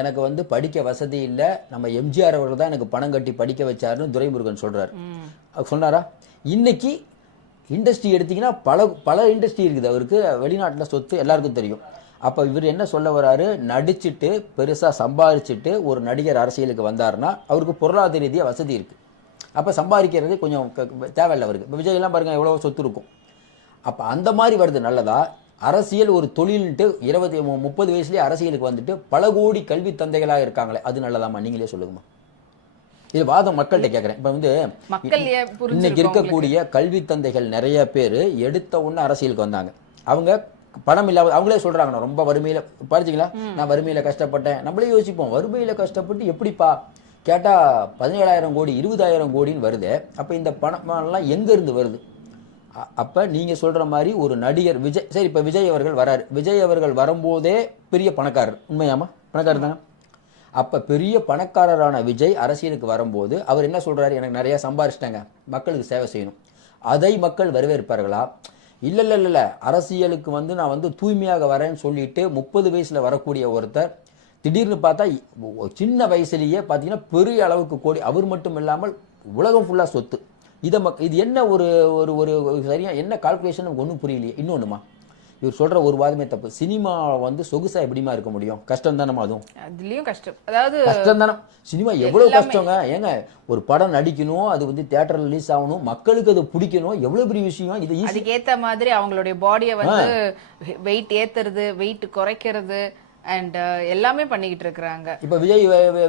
எனக்கு வந்து படிக்க வசதி இல்லை, நம்ம எம்ஜிஆர் அவர்கள் தான் எனக்கு பணம் கட்டி படிக்க வச்சாருன்னு துரைமுருகன் சொல்றாரு. சொன்னாரா? இன்னைக்கு இண்டஸ்ட்ரி எடுத்தீங்கன்னா பல பல இண்டஸ்ட்ரி இருக்குது அவருக்கு, வெளிநாட்டில் சொத்து எல்லாருக்கும் தெரியும். அப்போ இவர் என்ன சொல்ல வராரு, நடிச்சுட்டு பெருசாக சம்பாதிச்சுட்டு ஒரு நடிகர் அரசியலுக்கு வந்தாருன்னா அவருக்கு பொருளாதார ரீதியாக வசதி இருக்குது. அப்போ சம்பாதிக்கிறது கொஞ்சம் தேவையில்லை அவருக்கு. இப்போ விஜயெல்லாம் பாருங்கள் எவ்வளோ சொத்து இருக்கும். அப்போ அந்த மாதிரி வருது நல்லதா? அரசியல் ஒரு தொழில்ன்ட்டு 30 வயசுலேயே அரசியலுக்கு வந்துட்டு பல கோடி கல்வி தந்தைகளாக இருக்காங்களே, அது நல்லதாம்மா? நீங்களே சொல்லுங்கம்மா. இது வாதம் மக்கள்கிட்ட கேட்குறேன். இப்போ வந்து இன்னைக்கு இருக்கக்கூடிய கல்வி தந்தைகள் நிறைய பேர் எடுத்த உடனே அரசியலுக்கு வந்தாங்க. அவங்க பணம் இல்லாத அவங்களே சொல்றாங்க, நான் ரொம்ப வறுமையில படிச்சிங்களா, நான் வறுமையில கஷ்டப்பட்டேன். நம்மளே யோசிப்போம், வறுமையில கஷ்டப்பட்டு எப்படிப்பா கேட்டா 17,000 கோடி 20,000 கோடின்னு வருது. அப்ப இந்த பணம் எங்க இருந்து வருது? அப்ப நீங்க சொல்ற மாதிரி ஒரு நடிகர் விஜய், சரி இப்ப விஜய் அவர்கள் வராரு, விஜய் அவர்கள் வரும்போதே பெரிய பணக்காரர், உண்மையாமா? பணக்காரர் தானே. அப்ப பெரிய பணக்காரரான விஜய் அரசியலுக்கு வரும்போது அவர் என்ன சொல்றாரு, எனக்கு நிறைய சம்பாரிச்சிட்டாங்க, மக்களுக்கு சேவை செய்யணும். அதை மக்கள் வரவேற்பார்களா? இல்ல இல்ல இல்ல, அரசியலுக்கு வந்து நான் வந்து தூய்மையாக வரேன்னு சொல்லிட்டு 30 வயசுல வரக்கூடிய ஒருத்தர் திடீர்னு பார்த்தா சின்ன வயசுலயே பார்த்தீங்கன்னா பெரிய அளவுக்கு கோடி, அவர் மட்டும் இல்லாமல் உலகம் ஃபுல்லா சொத்து. இது என்ன ஒரு ஒரு சரியா என்ன கால்குலேஷன் ஒன்றும் புரியலையே. இன்னொன்றுமா, இவர் சொல்ற ஒரு வாதமே தப்பு. சினிமா வந்து சொகுசா எப்படிமா இருக்க முடியும்? கஷ்டம் தானே அதுவும். அதுலயும் கஷ்டம், அதாவது கஷ்டம் தானே. சினிமா எவ்வளவு கஷ்டங்க ஏங்க. ஒரு படம் நடிக்கணும், அது வந்து தியேட்டர்ல ரிலீஸ் ஆகணும், மக்களுக்கு அது பிடிக்கணும், எவ்வளவு பெரிய விஷயம் இது. அதுக்கேத்த மாதிரி அவங்களுடைய பாடியை வந்து வெயிட் ஏத்துறது, வெயிட் குறைக்கிறது அண்ட் எல்லாமே பண்ணிக்கிட்டு இருக்கிறாங்க. இப்ப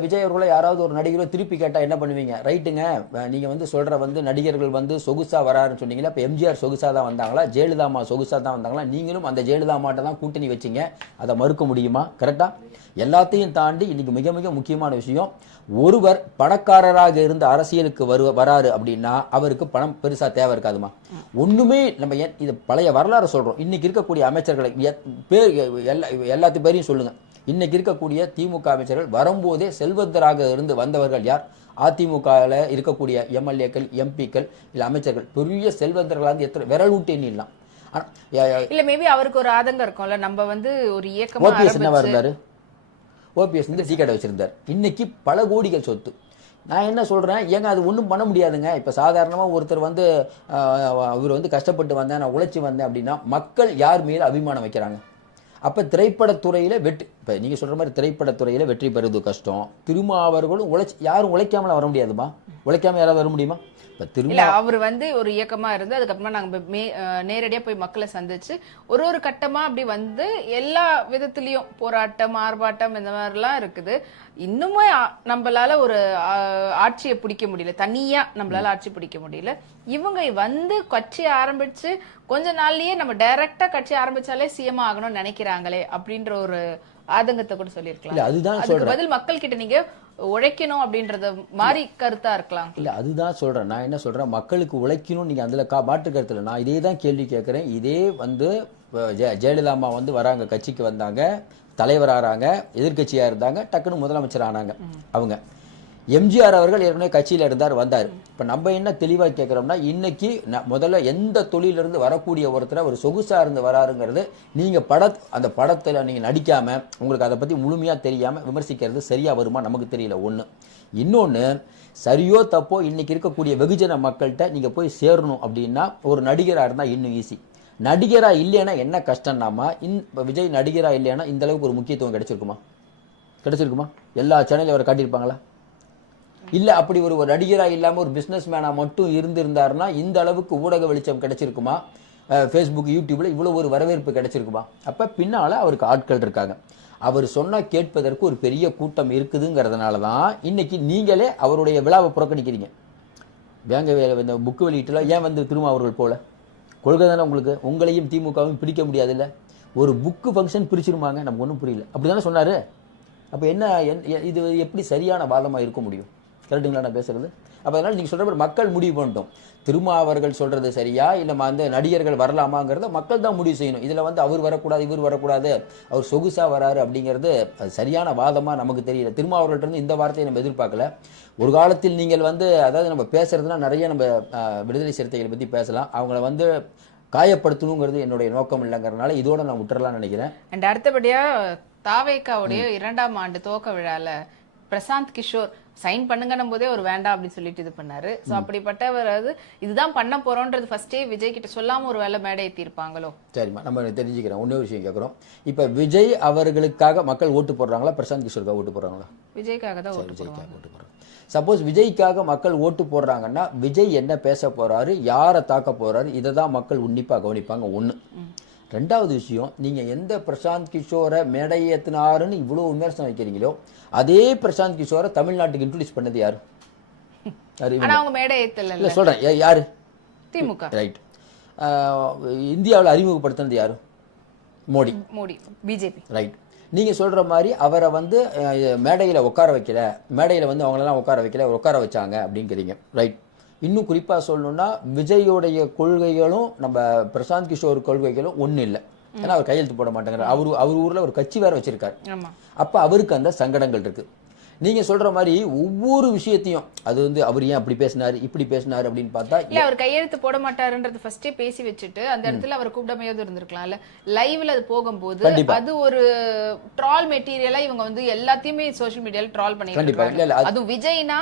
விஜய் அவர்களை யாராவது ஒரு நடிகரோ திருப்பி கேட்டா என்ன பண்ணுவீங்க? ரைட்டுங்க, நீங்க வந்து சொல்ற வந்து நடிகர்கள் வந்து சொகுசா வராருன்னு சொன்னீங்களா, இப்ப எம்ஜிஆர் சொகுசா தான் வந்தாங்களா, ஜெயலலிதாமா சொகுசா தான் வந்தாங்களா? நீங்களும் அந்த ஜெயலலிதாமாட்ட தான் கூட்டணி வச்சீங்க, அதை மறுக்க முடியுமா? கரெக்டா? எல்லாத்தையும் தாண்டி இன்னைக்கு மிக மிக முக்கியமான விஷயம், ஒருவர் பணக்காரராக இருந்து அரசியலுக்கு வராரு அப்படின்னா அவருக்கு பணம் பெருசா தேவை இருக்காதுமா. ஒண்ணுமே நம்ம இது பழைய வரலாறு சொல்றோம். இன்னைக்கு இருக்கக்கூடிய அமைச்சர்களை பேர் எல்லாத்து பேரையும் சொல்லுங்க. இன்னைக்கு இருக்கக்கூடிய திமுக அமைச்சர்கள் வரும்போதே செல்வந்தராக இருந்து வந்தவர்கள் யார்? அதிமுகவில் இருக்கக்கூடிய எம்எல்ஏக்கள், எம்பிக்கள், இல்ல அமைச்சர்கள் பெரிய செல்வந்தர்களாக எத்தனை விரல் விட்டு எண்ணிடலாம். இல்ல மேபி அவருக்கு ஒரு ஆதங்கம் இருக்கும்ல, நம்ம வந்து ஒரு இயக்கமா என்னவா இருந்தாரு? ஓபிஎஸ் வந்து டீ கடை வச்சிருந்தார். இன்னைக்கு பல கோடிகள் சொத்து. நான் என்ன சொல்றேன், ஏங்க அது ஒன்றும் பண்ண முடியாதுங்க. இப்போ சாதாரணமாக ஒருத்தர் வந்து இவர் வந்து கஷ்டப்பட்டு வந்தேன், நான் உழைச்சி வந்தேன் அப்படின்னா மக்கள் யார் மேல அபிமானம் வைக்கிறாங்க? அப்போ திரைப்படத்துறையில் இப்போ நீங்கள் சொல்கிற மாதிரி திரைப்படத்துறையில் வெற்றி பெறுவது கஷ்டம். திருமாவர்களும் யாரும் உழைக்காமல வர முடியாதுமா? உழைக்காம யாராவது வர முடியுமா? அவர் வந்து ஒரு இயக்கமா இருந்து அதுக்கப்புறமா நாங்க நேரடியா போய் மக்களை சந்திச்சு ஒரு கட்டமா அப்படி வந்து எல்லா விதத்திலயும் போராட்டம், ஆர்ப்பாட்டம் இந்த மாதிரிலாம் இருக்குது. இன்னுமே நம்மளால ஒரு ஆட்சியை பிடிக்க முடியல, தனியா நம்மளால ஆட்சி பிடிக்க முடியல. இவங்க வந்து கட்சி ஆரம்பிச்சு கொஞ்ச நாள்லயே நம்ம டைரக்டா கட்சி ஆரம்பிச்சாலே சிஎம் ஆகணும்னு நினைக்கிறாங்களே அப்படின்ற ஒரு ஆதங்கத்தை கூட சொல்லியிருக்கலாம். அதுக்கு பதில் மக்கள் கிட்ட நீங்க உழைக்கணும் அப்படின்றத மாதிரி கருத்தா இருக்கலாம். இல்ல அதுதான் சொல்றேன். நான் என்ன சொல்றேன், மக்களுக்கு உழைக்கணும், நீங்க அதுல மாற்று கருத்துல நான் இதே தான் கேள்வி கேட்கிறேன். இதே வந்து ஜெயலலிதாமா வந்து வராங்க, கட்சிக்கு வந்தாங்க, தலைவர் ஆறாங்க, எதிர்கட்சியா இருந்தாங்க, டக்குன்னு முதலமைச்சர் ஆனாங்க. அவங்க எம்ஜிஆர் அவர்கள் ஏற்கனவே கட்சியில வந்தார். இப்ப நம்ம என்ன தெளிவா கேட்கிறோம்னா, இன்னைக்கு முதல்ல எந்த தொழிலிருந்து வரக்கூடிய ஒருத்தரை ஒரு சொகுசா இருந்து வராருங்கிறது நீங்க அந்த படத்துல நீங்க நடிக்காம உங்களுக்கு அதை பத்தி முழுமையா தெரியாம விமர்சிக்கிறது சரியா வருமா நமக்கு தெரியல. ஒண்ணு. இன்னொன்னு, சரியோ தப்போ இன்னைக்கு இருக்கக்கூடிய வெகுஜன மக்கள்கிட்ட நீங்க போய் சேரணும் அப்படின்னா ஒரு நடிகரா இருந்தா இன்னும் ஈஸி. நடிகரா இல்லைன்னா என்ன கஷ்டம்னாமா, விஜய் நடிகரா இல்லைன்னா இந்த அளவுக்கு ஒரு முக்கியத்துவம் கிடைச்சிருக்குமா? எல்லா சேனலையும் அவரை காட்டியிருப்பாங்களா? இல்ல அப்படி ஒரு நடிகரா இல்லாம ஒரு பிசினஸ் மேனா மட்டும் இருந்திருந்தாருன்னா இந்த அளவுக்கு ஊடக வெளிச்சம் கிடைச்சிருக்குமா? ஃபேஸ்புக், யூடியூப்ல இவ்வளவு ஒரு வரவேற்பு கிடைச்சிருக்குமா? அப்ப பின்னால அவருக்கு ஆட்கள் இருக்காங்க. அவர் சொன்னா கேட்பதற்கு ஒரு பெரிய கூட்டம் இருக்குதுங்கிறதுனாலதான் இன்னைக்கு நீங்களே அவருடைய விழாவை புறக்கணிக்கிறீங்க. இந்த புக்கு வெளியிட்டுல ஏன் வந்து திருமாவர்கள் போல கொள்கை தானே உங்களுக்கு? உங்களையும் திமுகவும் பிடிக்க முடியாது இல்ல? ஒரு புக்கு ஃபங்க்ஷன் பிரிச்சிருமாங்க? நமக்கு ஒன்றும் புரியல. அப்படிதானே சொன்னாரு. அப்ப என்ன இது எப்படி சரியான வாதமா இருக்க முடியும்? கரெக்டுங்களா நான் பேசுறது? அப்ப அதனால நீங்க சொல்ற மக்கள் முடிவு பண்ணிட்டோம். திருமாவர்கள் சொல்றது சரியா இல்ல அந்த நடிகர்கள் வரலாமாங்கிறத மக்கள் தான் முடிவு செய்யணும். இதுல வந்து அவர் வரக்கூடாது, இவர் வரக்கூடாது, அவர் சொகுசா வராரு அப்படிங்கிறது சரியான வாதமா நமக்கு தெரியல. திருமாவர்கள்ட்ட இருந்து இந்த வார்த்தையை நம்ம எதிர்பார்க்கல. ஒரு காலத்தில் நீங்கள் வந்து அதாவது நம்ம பேசுறதுனா நிறைய நம்ம விடுதலை சிறுத்தைகளை பத்தி பேசலாம். அவங்கள வந்து காயப்படுத்தணுங்கிறது என்னுடைய நோக்கம் இல்லைங்கிறதுனால இதோட நான் விட்டுறலாம்னு நினைக்கிறேன். அண்ட் அடுத்தபடியா தாவேக்காவுடைய 2ஆம் ஆண்டு துவக்க விழால பிரசாந்த் கிஷோர் சைன் பண்ணுங்கன்னும் போதே ஒரு வேண்டாம் அப்படின்னு சொல்லிட்டு இது பண்ணாரு. சோ அப்படிப்பட்டவர் இதுதான் பண்ண போறோம்ன்றது ஃபர்ஸ்டே விஜய் கிட்ட சொல்லாம ஒரு வேலை மேடை ஏத்திருப்பாங்களோ? சரிம்மா, நம்ம தெரிஞ்சுக்கிறோம். இன்னொரு விஷயம் கேட்குறோம். இப்ப விஜய் அவர்களுக்காக மக்கள் ஓட்டு போடுறாங்களா, பிரசாந்த் கிஷோருக்காக ஓட்டு போடுறாங்களா? விஜய்க்காக தான் ஓட்டு விஜய்க்காக போடுவாங்க. ஓட்டு போடுறாங்க. சப்போஸ் விஜய்க்காக மக்கள் ஓட்டு போடுறாங்கன்னா விஜய் என்ன பேச போறாரு, யாரை தாக்க போறாரு, இதை தான் மக்கள் உன்னிப்பா கவனிப்பாங்க. ஒண்ணு. ரெண்டாவது விஷயம், நீங்க எந்த பிரசாந்த் கிஷோரை மேடை ஏத்தினாருன்னு இவ்வளவு விமர்சனம் வைக்கிறீங்களோ அதே பிரசாந்த் கிஷோரை தமிழ்நாட்டுக்கு இன்ட்ரோடியூஸ் பண்ணது யாரு? ஆனா அவங்க மேடை ஏத்தல. இல்ல சொல்றேன், யாரு? திமுக. ரைட். இந்தியாவில் அறிமுகப்படுத்தினது யாரு? மோடி. பிஜேபி. ரைட். நீங்க சொல்ற மாதிரி அவரை வந்து மேடையில உட்கார வைக்கல, மேடையில வந்து அவங்களெல்லாம் உட்கார வைக்கல, உட்கார வச்சாங்க அப்படிங்கிறீங்க. ரைட். இன்னும் குறிப்பா சொல்லணும்னா விஜயோடைய கொள்கைகளும் நம்ம பிரசாந்த் கிஷோர் கொள்கைகளும் ஒண்ணு இல்லை. ஏன்னா அவர் கையெழுத்து போட மாட்டேங்கிறார். அவர் ஊர்ல ஒரு கட்சி வேற வச்சிருக்காரு. அப்ப அவருக்கு அந்த சங்கடங்கள் இருக்கு. நீங்க சொல்ற மாதிரி ஒவ்வொரு விஷயத்தையும் அது வந்து அவர் ஏன் அப்படி பேசினாரு இப்படி பேசினாரு அப்படின்னு பார்த்தா இல்ல, அவர் கையெழுத்து போட மாட்டாருன்றது ஃபர்ஸ்டே பேசி வச்சுட்டு அந்த இடத்துல அவர் கூப்பிடாமையாவது இருந்திருக்கலாம்ல. லைவ்ல அது போகும்போது அது ஒரு ட்ரால் மெட்டீரியலா இவங்க வந்து எல்லாத்தையுமே சோஷியல் மீடியால ட்ரால் பண்ணிருக்காங்க. அதுவும் விஜய்னா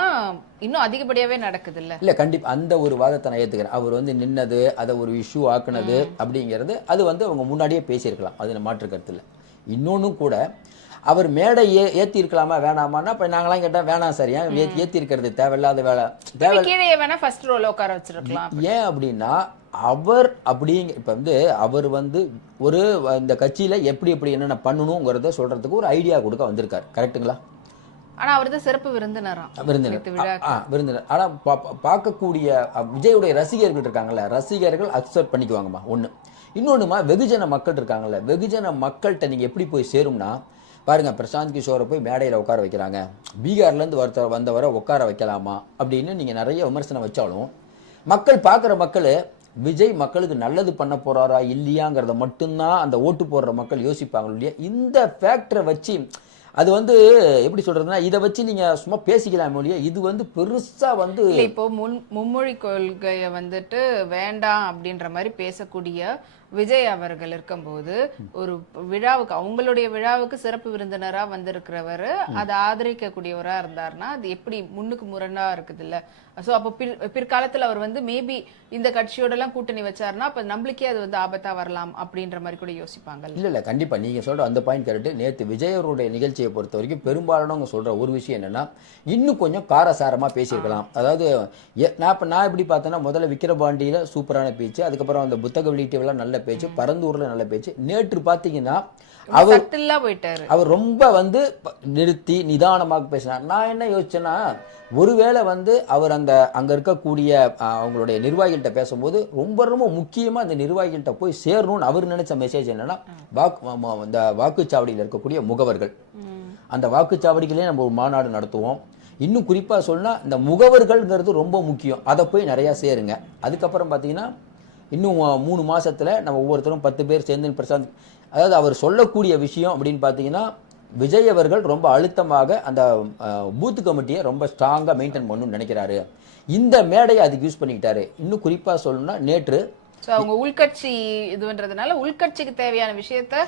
இன்னும் அதிகப்படியாவே நடக்குது இல்ல? இல்ல, கண்டிப்பா அந்த ஒரு வாதத்தை நான் ஏத்துக்கிறேன். அவர் வந்து நின்னது, அதை ஒரு இஷ்யூ ஆக்குனது அப்படிங்கிறது அது வந்து அவங்க முன்னாடியே பேசியிருக்கலாம். அது மாற்று கருத்து இல்லை. இன்னொன்னும் கூட அவர் மேடை ஏத்தி இருக்கலாமா வேணாமான்னா இப்ப நாங்களாம் கேட்டா வேணாம் சார், ஏன் ஏத்தி இருக்கிறது தேவையில்லாத வேலை, கீழே வேணா ஃபர்ஸ்ட் ரோல உட்கார வச்சிருக்கலாம். ஏன் அப்படின்னா அவர் அப்படிங்க இப்ப வந்து அவர் வந்து ஒரு இந்த கட்சியில எப்படி எப்படி என்னென்ன பண்ணணுங்கிறத சொல்றதுக்கு ஒரு ஐடியா கொடுக்க வந்திருக்காரு. கரெக்டுங்களா? ஆனா அவர் தான் சிறப்பு விருந்தினர். ஆனா பார்க்கக்கூடிய விஜயுடைய ரசிகர்கள் இருக்காங்கல்ல, ரசிகர்கள் அக்செப்ட் பண்ணிக்குவாங்கம்மா. ஒண்ணு. இன்னொன்னுமா வெகுஜன மக்கள் இருக்காங்கல்ல, வெகுஜன மக்கள்கிட்ட நீங்க எப்படி போய் சேரும்னா பாருங்க, பிரசாந்த் கிஷோரை போய் மேடையில் உட்கார வைக்கிறாங்க, பீகார்லேருந்து வந்தவரை உட்கார வைக்கலாமா அப்படின்னு நீங்கள் நிறைய விமர்சனம் வச்சாலும் மக்கள் பார்க்குற மக்கள் விஜய் மக்களுக்கு நல்லது பண்ண போறாரா இல்லையாங்கிறத மட்டும்தான் அந்த ஓட்டு போடுற மக்கள் யோசிப்பாங்க இல்லையா? இந்த ஃபேக்டரை வச்சு அது வந்து எப்படி சொல்றதுன்னா இதை வச்சு நீங்க சும்மா பேசிக்கலாம் இல்லையா? இது வந்து பெருசா வந்து இப்போ மும்மொழி கொள்கையை வந்துட்டு வேண்டாம் அப்படின்ற மாதிரி பேசக்கூடிய விஜய் அவர்கள் இருக்கும்போது ஒரு விழாவுக்கு அவங்களுடைய விழாவுக்கு சிறப்பு விருந்தினரா வந்திருக்கிறவர் அதை ஆதரிக்கக்கூடியவரா இருந்தாருன்னா அது எப்படி முன்னுக்கு முரணா இருக்குது இல்ல? சோ அப்போ பிற்காலத்துல அவர் வந்து மேபி இந்த கட்சியோட எல்லாம் கூட்டணி வச்சாருன்னா அப்ப நம்மளுக்கே அது வந்து ஆபத்தா வரலாம் அப்படின்ற மாதிரி கூட யோசிப்பாங்க. இல்ல கண்டிப்பா நீங்க சொல்ற அந்த பாயிண்ட் கரெக்ட். நேத்து விஜய் அவருடைய நிகழ்ச்சியை பொறுத்த வரைக்கும் பெரும்பாலானவங்க சொல்ற ஒரு விஷயம் என்னன்னா இன்னும் கொஞ்சம் காரசாரமா பேசியிருக்கலாம். அதாவது நான் எப்படி பார்த்தேன்னா முதல்ல விக்கிரபாண்டியில சூப்பரான பேச்சு, அதுக்கப்புறம் அந்த புத்தக வெளியீட்டுல நல்ல பேச்சு, பரந்தூர்ல நல்ல பேச்சு. நேற்று பாத்தீங்கன்னா அவர் ரொம்ப வந்து நிறுத்தி நிதானமாக பேசினார். நான் என்ன யோசிச்சேன்னா ஒருவேளை வந்து அவர் அங்க இருக்கக்கூடிய அவங்களுடைய நிர்வாகிகள்கிட்ட பேசும்போது ரொம்ப ரொம்ப முக்கியமா அந்த நிர்வாகிகள்கிட்ட போய் சேரணும்னு அவர் நினைச்ச மெசேஜ் என்னன்னா இந்த வாக்குச்சாவடியில் இருக்கக்கூடிய முகவர்கள், அந்த வாக்குச்சாவடிகளே நம்ம ஒரு மாநாடு நடத்துவோம். இன்னும் குறிப்பா சொன்னா இந்த முகவர்கள்ங்கிறது ரொம்ப முக்கியம், அதை போய் நிறைய சேருங்க. அதுக்கப்புறம் பாத்தீங்கன்னா இன்னும் 3 மாசத்துல நம்ம ஒவ்வொருத்தரும் 10 பேர் சேர்ந்து பிரசாந்த், அதாவது அவர் சொல்லக்கூடிய விஷயம் அப்படின்னு பாத்தீங்கன்னா விஜய் அவர்கள் ரொம்ப அழுத்தமாக அந்த பூத் கமிட்டியை ரொம்ப ஸ்ட்ராங்கா மெயின்டைன் பண்ணணும்னு நினைக்கிறாரு. இந்த மேடையை அதுக்கு யூஸ் பண்ணிக்கிட்டாரு. இன்னும் குறிப்பா சொல்லணும்னா நேற்று அவங்க உள்கட்சி இதுன்றதுனால உள்கட்சிக்கு தேவையான விஷயத்த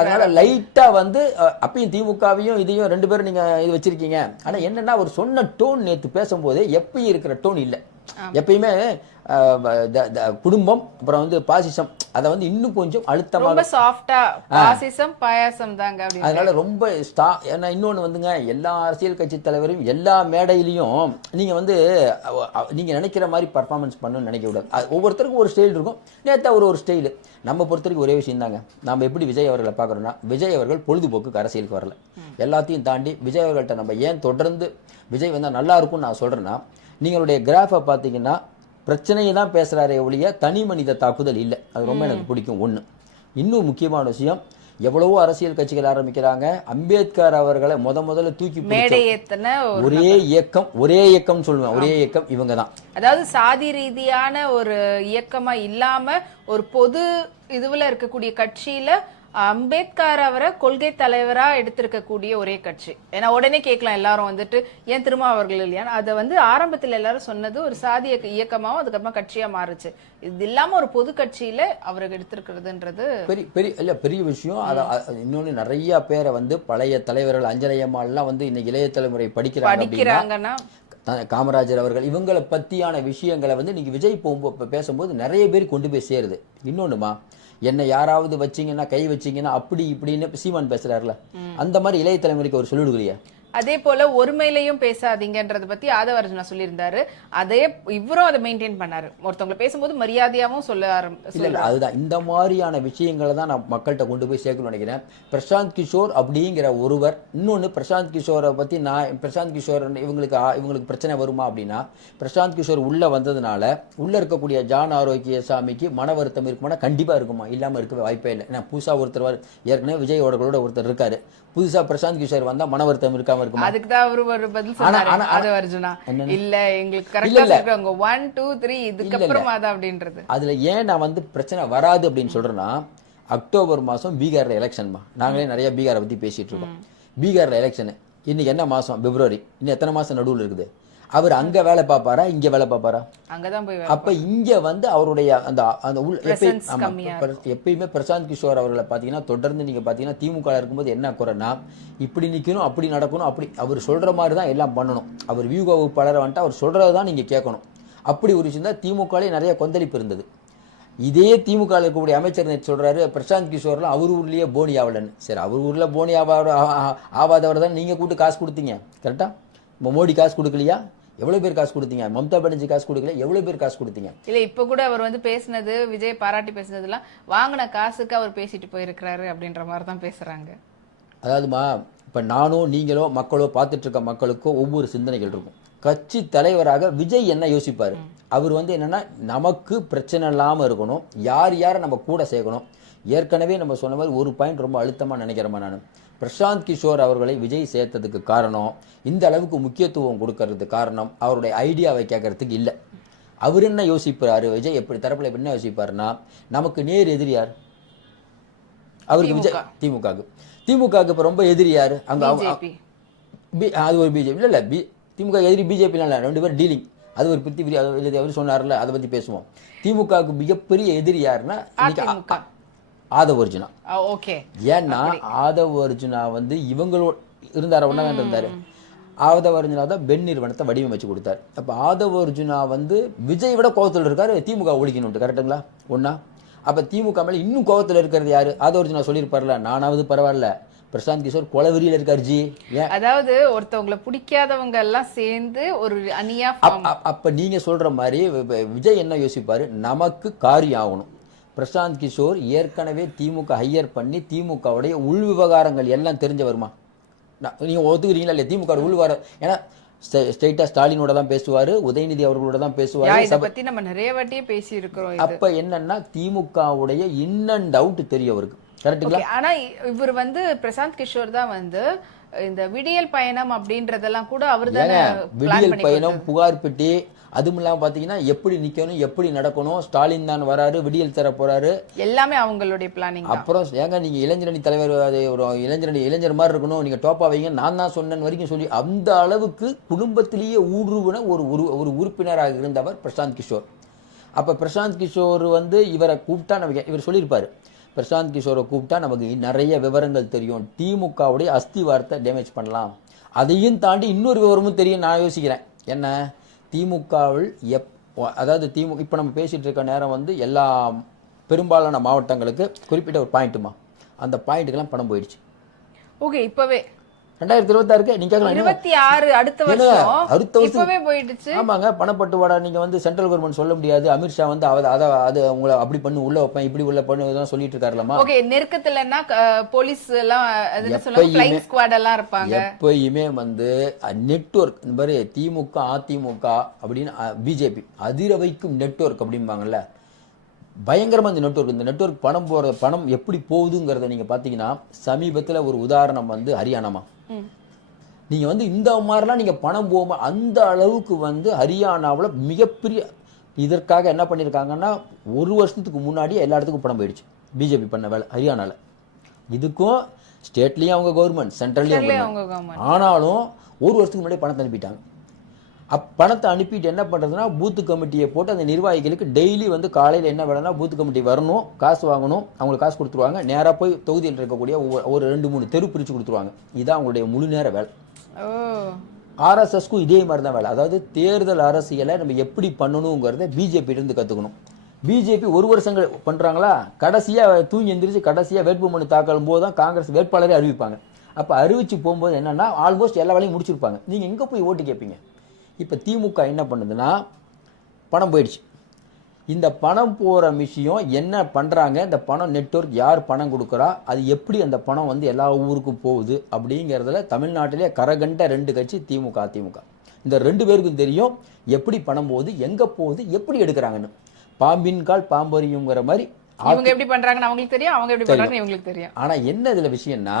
அதனால லைட்டா வந்து அப்பயும் திமுகவையும் இதையும் 2 பேரும் நீங்க இது வச்சிருக்கீங்க. ஆனா என்னன்னா அவர் சொன்ன டோன் நேற்று பேசும்போது எப்பயும் இருக்கிற டோன் இல்லை. எப்பயுமே குடும்பம் அப்புறம் வந்து பாசிசம் அதை வந்து இன்னும் கொஞ்சம் அழுத்தமாக சாஃப்டா பாசிசம் பாயாசம் தாங்க. அதனால ரொம்ப ஏன்னா இன்னொன்னு வந்துங்க எல்லா அரசியல் கட்சி தலைவரும் எல்லா மேடையிலையும் நீங்க வந்து நீங்க நினைக்கிற மாதிரி பர்ஃபார்மன்ஸ் பண்ணணும்னு நினைக்க கூடாது. ஒவ்வொருத்தருக்கும் ஒரு ஸ்டைல் இருக்கும். நேற்று ஒரு ஸ்டைலு. நம்ம பொறுத்தவரைக்கும் ஒரே விஷயம் தாங்க. நம்ம எப்படி விஜய் அவர்களை பார்க்குறோம்னா விஜய் அவர்கள் பொழுதுபோக்குக்கு அரசியலுக்கு வரல. எல்லாத்தையும் தாண்டி விஜய் அவர்கள்ட்ட நம்ம ஏன் தொடர்ந்து விஜய் வந்தால் நல்லா இருக்கும்னு நான் சொல்றேன்னா நீங்களுடைய கிராஃபை பார்த்தீங்கன்னா பிரச்சனையை தான் பேசுறாரே ஒழிய தனி மனித தாக்குதல் இல்லை. அது ரொம்ப எனக்கு பிடிக்கும். ஒண்ணு. இன்னும் முக்கியமான விஷயம், எவ்வளவோ அரசியல் கட்சிகள் ஆரம்பிக்கிறாங்க, அம்பேத்கர் அவர்களை முதல்ல தூக்கி ஒரே இயக்கம் சொல்லுவேன், ஒரே இயக்கம் இவங்க தான். அதாவது சாதி ரீதியான ஒரு இயக்கமா இல்லாம ஒரு பொது இதுல இருக்கக்கூடிய கட்சியில அம்பேத்கர் அவரை கொள்கை தலைவரா எடுத்திருக்கக்கூடிய ஒரே கட்சி. ஏன்னா உடனே கேட்கலாம் எல்லாரும் வந்துட்டு ஏன் திருமாவர்கள் இல்லையா, அதை வந்து ஆரம்பத்துல எல்லாரும் சொன்னது ஒரு சாதிய இயக்கமாவும் அதுக்கப்புறமா கட்சியா மாறுச்சு. இது இல்லாம ஒரு பொது கட்சியில அவருக்கு எடுத்திருக்கிறதுன்றது பெரிய விஷயம். இன்னொன்னு நிறைய பேரை வந்து பழைய தலைவர்கள் அஞ்சலையம்மா எல்லாம் வந்து இன்னைக்கு இளைய தலைமுறை படிக்கிறாங்கன்னா காமராஜர் அவர்கள் இவங்களை பத்தியான விஷயங்களை வந்து நீங்க விஜய் பேசும்போது நிறைய பேர் கொண்டு போய் சேருது. இன்னொன்னுமா, என்னை யாராவது வச்சீங்கன்னா கை வச்சீங்கன்னா அப்படி இப்படின்னு சீமான் பேசுறாருல, அந்த மாதிரி இளைய தலைமுறைக்கு அவர் சொல்லிடுகலையா? அதே போல ஒருமையிலையும் பேசாதீங்கன்றத பத்தி ஆதவ அர்ஜுனா சொல்லியிருந்தாரு. அதே இவரும் அதை மெயின்டைன் பண்ணாரு. ஒருத்தவங்களை பேசும்போது மரியாதையாவும் சொல்ல இல்ல அதுதான் இந்த மாதிரியான விஷயங்களை தான் நான் மக்கள்கிட்ட கொண்டு போய் சேர்க்கணும்னு நினைக்கிறேன். பிரசாந்த் கிஷோர் அப்படிங்கிற ஒருவர், இன்னொன்னு பிரசாந்த் கிஷோரை பத்தி நான் பிரசாந்த் கிஷோர் இவங்களுக்கு பிரச்சனை வருமா அப்படின்னா, பிரசாந்த் கிஷோர் உள்ள வந்ததுனால உள்ள இருக்கக்கூடிய ஜான் ஆரோக்கியசாமிக்கு மன வருத்தம் இருக்குமானா கண்டிப்பா இருக்குமா? இல்லாம இருக்கவே வாய்ப்பே இல்லை. ஏன்னா புதுசா ஒருத்தர் ஏற்கனவே விஜயோட ஒருத்தர் இருக்காரு, புதுசா பிரசாந்த் கிஷோர் வந்தா மன வருத்தம் இருக்காம இருக்குமா? அதுக்கு தான் அவரு ஒரு பதில் சொன்னாரு ஆதவ அர்ஜுனா. இல்ல எங்களுக்கு கரெக்ட்டா சொல்றாங்க 1 2 3 இதுக்கு அப்புறமா தான் அப்படின்றது. அதுல ஏன் நான் வந்து பிரச்சனை வராது அப்படின்னு சொல்றேன்னா, அக்டோபர் மாசம் பீகார்ல எலெக்ஷன்மா. நாங்களே நிறைய பீகாரை பத்தி பேசிட்டு இருக்கோம். பீகார்ல எலெக்ஷன் இன்னைக்கு என்ன மாசம்? பிப்ரவரி. இன்னும் எத்தனை மாசம் நடுவில் இருக்குது? அவர் அங்க வேலை பார்ப்பாரா இங்க வேலை பார்ப்பாரா? அங்கதான் போய். அப்ப இங்க வந்து அவருடைய அந்த எப்பயுமே பிரசாந்த் கிஷோர் அவர்களை பாத்தீங்கன்னா தொடர்ந்து நீங்க பாத்தீங்கன்னா திமுக இருக்கும்போது என்ன குறைன்னா, இப்படி நிக்கணும் அப்படி நடக்கணும், அப்படி அவர் சொல்ற மாதிரி தான் எல்லாம் பண்ணணும். அவர் வியூக வகுப்பாளர் வந்துட்டு அவர் சொல்றதான் நீங்க கேட்கணும். அப்படி ஒரு விஷயம் தான் திமுகலே நிறைய கொந்தளிப்பு இருந்தது. இதே திமுக இருக்கக்கூடிய அமைச்சர் சொல்றாரு பிரசாந்த் கிஷோர்லாம் அவர் ஊர்லயே போனி ஆவலன்னு. சரி, அவர் ஊர்ல போனி ஆவாதவர் தான் நீங்க கூட்டு காசு கொடுத்தீங்க, கரெக்டா? மோடி காசு கொடுக்கலையா? எவ்வளவு பேர் காசு கொடுத்தீங்க? மம்தா பானர்ஜி காசு கொடுக்கல, எவ்வளவு பேர் காசு கொடுத்தீங்க? இல்ல இப்ப கூட அவர் வந்து பேசினது, விஜய் பாராட்டி பேசினதுலாம் வாங்கின காசுக்கு அவர் பேசிட்டு போயிருக்கிறாரு அப்படின்ற மாதிரி தான் பேசுறாங்க. அதாவதுமா, இப்ப நானோ நீங்களோ மக்களோ பார்த்துட்டு இருக்க மக்களுக்கோ ஒவ்வொரு சிந்தனைகள் இருக்கும். கட்சி தலைவராக விஜய் என்ன யோசிப்பாரு? அவர் வந்து என்னன்னா, நமக்கு பிரச்சனை இல்லாம இருக்கணும், யார் யாரை நம்ம கூட சேர்க்கணும். ஏற்கனவே நம்ம சொன்ன மாதிரி ஒரு பாயிண்ட் ரொம்ப அழுத்தமா நினைக்கிறேன் நான். பிரசாந்த் கிஷோர் அவர்களை விஜய் சேர்த்ததுக்கு காரணம், இந்த அளவுக்கு முக்கியத்துவம் கொடுக்கறதுக்கு காரணம் அவருடைய ஐடியாவை கேட்கறதுக்கு இல்லை. அவர் என்ன யோசிப்பாரு, விஜய் எப்படி தரப்புல என்ன யோசிப்பாருன்னா, நமக்கு நேர் எதிரி யார்? அவருக்கு விஜய் திமுகவுக்கு இப்ப ரொம்ப எதிரி யாரு? அங்க அது ஒரு பிஜேபி இல்ல திமுக எதிரி பிஜேபி இல்ல, 2 பேரும் டீலிங். அது ஒரு பிரித்தி அவர் சொன்னார்ல, அதை பத்தி பேசுவோம். திமுகவுக்கு மிகப்பெரிய எதிரி யாருன்னா ஆதவ அர்ஜுனா. ஏன்னா ஆதவ அர்ஜுனா வந்து இவங்களோட இருந்தாரு, ஒன்னா இருந்தாரு. ஆதவ அர்ஜுனா தான் பென் நிறுவனத்தை வடிவமைச்சு கொடுத்தாரு. அப்ப ஆதவ அர்ஜுனா வந்து விஜய் விட கோவத்தில் இருக்காரு திமுக ஒழிக்கணும், கரெக்டுங்களா? ஒன்னா. அப்ப திமுக மேல இன்னும் கோவத்தில் இருக்கிறது யாரு? ஆதவ அர்ஜுனா சொல்லியிருப்பார்ல, நானாவது பரவாயில்ல, பிரசாந்த் கிஷோர் கொலவெறியில இருக்காரு ஜி. அதாவது ஒருத்தவங்களை பிடிக்காதவங்க எல்லாம் சேர்ந்து ஒரு அணியா. அப்ப நீங்க சொல்ற மாதிரி விஜய் என்ன யோசிப்பாரு, நமக்கு காரியம் ஆகணும். பிரசாந்த் கிஷோர் ஏற்கனவே திமுக ஹையர் பண்ணி திமுகவுடைய உள் விவகாரங்கள் எல்லாம் தெரிஞ்ச வருமா? நீங்க ஒத்துக்கிறீங்களா இல்லையா? திமுக உள் விவகாரம், ஏன்னா ஸ்ட்ரெயிட்டா ஸ்டாலினோட தான் பேசுவாரு, உதயநிதி அவர்களோட தான் பேசுவாரு. நம்ம நிறைய வாட்டியே பேசி இருக்கிறோம். அப்ப என்னன்னா திமுகவுடைய இன் அண்ட் அவுட் தெரிய அவருக்கு, கரெக்டுங்களா? ஆனா இவர் வந்து பிரசாந்த் கிஷோர் தான் வந்து இந்த விடியல் பயணம் அப்படின்றதெல்லாம் கூட அவர் தானே விடியல் பயணம், புகார் பெட்டி, அதுவும் இல்லாம பாத்தீங்கன்னா எப்படி நிக்கணும், எப்படி நடக்கணும், ஸ்டாலின் தான் வராரு, விடியல் தர போறாரு, எல்லாமே அவங்களுடைய பிளானிங். அப்புறம் ஏங்க நீங்க இளைஞரணி தலைவர், ஒரு இளைஞர் மாதிரி இருக்கணும், நீங்க டோப்பா வைங்க, நான் தான் சொன்னேன் வரைக்கும் சொல்லி அந்த அளவுக்கு குடும்பத்திலேயே ஊடுருவின ஒரு உறுப்பினராக இருந்தவர் பிரசாந்த் கிஷோர். அப்ப பிரசாந்த் கிஷோர் வந்து இவரை கூப்பிட்டா நமக்கு, இவர் சொல்லியிருப்பாரு, பிரசாந்த் கிஷோரை கூப்பிட்டா நமக்கு நிறைய விவரங்கள் தெரியும், திமுகவுடைய அஸ்திவாரத்தை டேமேஜ் பண்ணலாம். அதையும் தாண்டி இன்னொரு விவரமும் தெரியும். நான் யோசிக்கிறேன் என்ன, திமுகவில் அதாவது திமுக இப்ப நம்ம பேசிட்டு இருக்க நேரம் வந்து எல்லா பெரும்பாலான மாவட்டங்களுக்கு குறிப்பிட்ட ஒரு பாயிண்ட்டுமா, அந்த பாயிண்ட்டுக்கெல்லாம் பணம் போயிடுச்சு. ஓகே, இப்பவே 2026 நீங்க 26 அடுத்த வருஷம் போயிடுச்சு. ஆமாங்க, பணப்பட்டுவாடா. நீங்க வந்து சென்ட்ரல் கவர்மெண்ட் சொல்ல முடியாது, அமித்ஷா வந்து அது உங்களை அப்படி பண்ணு, உள்ள வைப்பேன், இப்படி உள்ள பண்ணு சொல்லிட்டு இருக்காருலமா. ஓகே, நெருக்கத்துலன்னா போலீஸ் எல்லாம் ஃளைங் ஸ்குவாட் எல்லாம் இருப்பாங்க. எப்பயுமே வந்து நெட்வொர்க், இந்த மாதிரி திமுக அதிமுக அப்படின்னு பிஜேபி அதிர வைக்கும் நெட்வொர்க் அப்படிம்பாங்கல்ல, பயங்கரமா இந்த நெட்வொர்க் பணம் எப்படி போகுதுங்கிறத நீங்க பாத்தீங்கன்னா, சமீபத்துல ஒரு உதாரணம் வந்து ஹரியானாமா. நீங்க வந்து இந்த மாதிரிலாம் நீங்க பணம் போகாம அந்த அளவுக்கு வந்து ஹரியானாவில் மிகப்பெரிய, இதற்காக என்ன பண்ணிருக்காங்கன்னா, ஒரு வருஷத்துக்கு முன்னாடியே எல்லா இடத்துக்கும் பணம் போயிடுச்சு. பிஜேபி பண்ண வேலை ஹரியானால. இதுக்கும் ஸ்டேட்லேயும் அவங்க கவர்மெண்ட், சென்ட்ரல்லையும் அவங்க கவர்மெண்ட். ஆனாலும் ஒரு வருஷத்துக்கு முன்னாடி பணத்தை அனுப்பிட்டாங்க. பணத்தை அனுப்பிட்டு என்ன பண்ணுறதுன்னா பூத்து கமிட்டியை போட்டு அந்த நிர்வாகிகளுக்கு டெய்லி வந்து காலையில் என்ன வேலைன்னா பூத்து கமிட்டி வரணும், காசு வாங்கணும், அவங்களுக்கு காசு கொடுத்துருவாங்க, நேராக போய் தொகுதியில் இருக்கக்கூடிய ஒரு 2-3 தெரு பிரித்து கொடுத்துருவாங்க. இதுதான் அவங்களுடைய முழு நேர வேலை. ஆர்எஸ்எஸ்க்கும் இதே மாதிரி தான் வேலை. அதாவது தேர்தல் அரசியலை நம்ம எப்படி பண்ணணுங்கிறத பிஜேபியிலிருந்து கற்றுக்கணும். பிஜேபி ஒரு வருஷங்கள் பண்ணுறாங்களா, கடைசியாக தூங்கி எந்திரிச்சு கடைசியாக வேட்புமனு தாக்கலும் போது தான் காங்கிரஸ் வேட்பாளரே அறிவிப்பாங்க. அப்போ அறிவிச்சு போகும்போது என்னென்னா ஆல்மோஸ்ட் எல்லா வேலையும் முடிச்சிருப்பாங்க. நீங்கள் எங்கே போய் ஓட்டு கேட்பீங்க? இப்போ திமுக என்ன பண்ணுதுன்னா பணம் போயிடுச்சு. இந்த பணம் போகிற விஷயம் என்ன பண்ணுறாங்க, இந்த பணம் நெட்வொர்க் யார் பணம் கொடுக்குறா, அது எப்படி அந்த பணம் வந்து எல்லா ஊருக்கும் போகுது அப்படிங்கிறதுல தமிழ்நாட்டிலே கரகண்ட 2 கட்சி திமுக அதிமுக. இந்த 2 பேருக்கும் தெரியும் எப்படி பணம் போகுது, எங்கே போகுது, எப்படி எடுக்கிறாங்கன்னு. பாம்பின் கால் பாம்பறியுங்கிற மாதிரி இவங்க எப்படி பண்றாங்கன்னு அவங்களுக்கு தெரியும், அவங்க எப்படி பண்றாங்கன்னு இவங்களுக்கு தெரியும். ஆனால் என்ன இதில் விஷயம்னா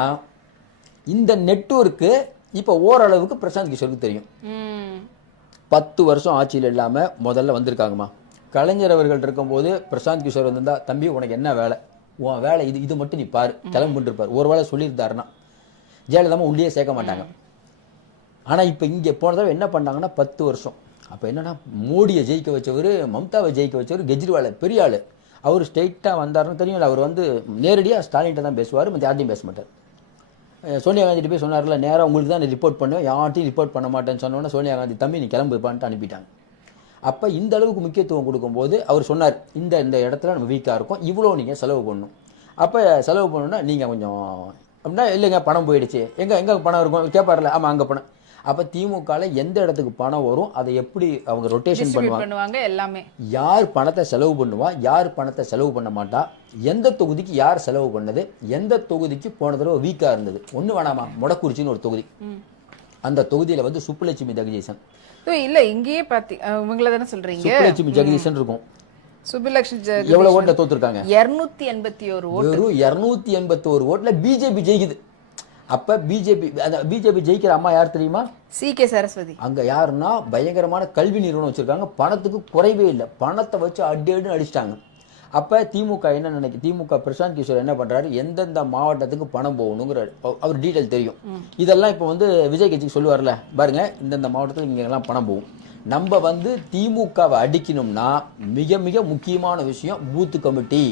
இந்த நெட்வொர்க்கு இப்போ ஓரளவுக்கு பிரசாந்த் கிஷோருக்கு தெரியும். 10 வருஷம் ஆட்சியில் இல்லாமல் முதல்ல வந்திருக்காங்கம்மா. கலைஞர் அவர்கள் இருக்கும்போது பிரசாந்த் கிஷோர் வந்திருந்தா, தம்பி உனக்கு என்ன வேலை, உன் வேலை இது மட்டும் நீ பாரு, கிளம்பிட்டுருப்பார். ஒரு வேளை சொல்லியிருந்தாருன்னா ஜெயலலிதாமா உள்ளே சேர்க்க மாட்டாங்க. ஆனால் இப்போ இங்கே போன தடவை என்ன பண்ணாங்கன்னா 10 வருஷம். அப்போ என்னன்னா மோடியை ஜெயிக்க வச்சவர், மம்தாவை ஜெயிக்க வச்சவர் கெஜ்ரிவால், பெரிய ஆள். அவர் ஸ்ட்ரெயிட்டாக வந்தாருன்னு தெரியும். அவர் வந்து நேரடியாக ஸ்டாலின்கிட்ட தான் பேசுவார், மற்ற யார்ட்டையும் பேச மாட்டார். சோனியா காந்தி போய் சொன்னார்ல, நேராக உங்களுக்கு தான் ரிப்போர்ட் பண்ணுவேன், யார்ட்டையும் ரிப்போர்ட் பண்ண மாட்டேன்னு சொன்னோன்னே சோனியா காந்தி தம்பி நீ கிளம்புப்பான்ட்டு அனுப்பிட்டாங்க. அப்போ இந்த அளவுக்கு முக்கியத்துவம் கொடுக்கும்போது அவர் சொன்னார், இந்த இடத்துல நம்ம வீக்காக இருக்கும், இவ்வளோ நீங்கள் செலவு பண்ணணும். அப்போ செலவு பண்ணணுன்னா நீங்கள் கொஞ்சம் அப்படின்னா இல்லைங்க பணம் போயிடுச்சு, எங்கே பணம் இருக்கும் கேட்பார்ல, ஆமாம் அங்கே பணம். அப்போ திமுகவில் எந்த இடத்துக்கு பணம் வரும், அதை எப்படி அவங்க ரொட்டேஷன் பண்ணுவாங்க, எல்லாமே யார் பணத்தை செலவு பண்ணுவா, யார் பணத்தை செலவு பண்ண மாட்டா, எந்த தொகுதிக்கு யார் செலவு பண்ணது, எந்த தொகுதிக்கு போன தடவை வீக்காக இருந்தது. ஒன்று வேணாமா, மொடக்குறிச்சின்னு ஒரு தொகுதி, அந்த தொகுதியில் வந்து சுப்புலட்சுமி ஜெகதீசன் இல்ல இங்கேயே பாத்தி இவங்கள தானே சொல்றீங்க, சுப்புலட்சுமி ஜெகதீசன் இருக்கும். சுப்புலட்சுமி எவ்வளவு ஓட்டுல தோத்துருக்காங்க? 281 ஓட்டு. வெறும் 281 ஓட்டுல பிஜேபி ஜெயிக்குது. அப்ப பிஜேபி ஜெயிக்கிற அம்மா யார் தெரியுமா? சி.கே. சரஸ்வதி. அங்க யாருன்னா பயங்கரமான கல்வி நிறுவனம் வச்சிருக்காங்க, பணத்துக்கு குறைவே இல்லை, பணத்தை வச்சு அடி அடிச்சிட்டாங்க. அப்ப திமுக என்ன நினைக்கு, திமுக பிரசாந்த் கிஷோர் என்ன பண்றாரு, எந்தெந்த மாவட்டத்துக்கு பணம் போகணுங்கிற அவர் டீட்டெயில் தெரியும். இதெல்லாம் இப்போ வந்து விஜய் கட்சிக்கு சொல்லுவார்ல, பாருங்க இந்தந்த மாவட்டத்துக்கு இங்கெல்லாம் பணம் போகும். நம்ம வந்து திமுகவை அடிக்கணும்னா மிக மிக முக்கியமான விஷயம் பூத்து கமிட்டி.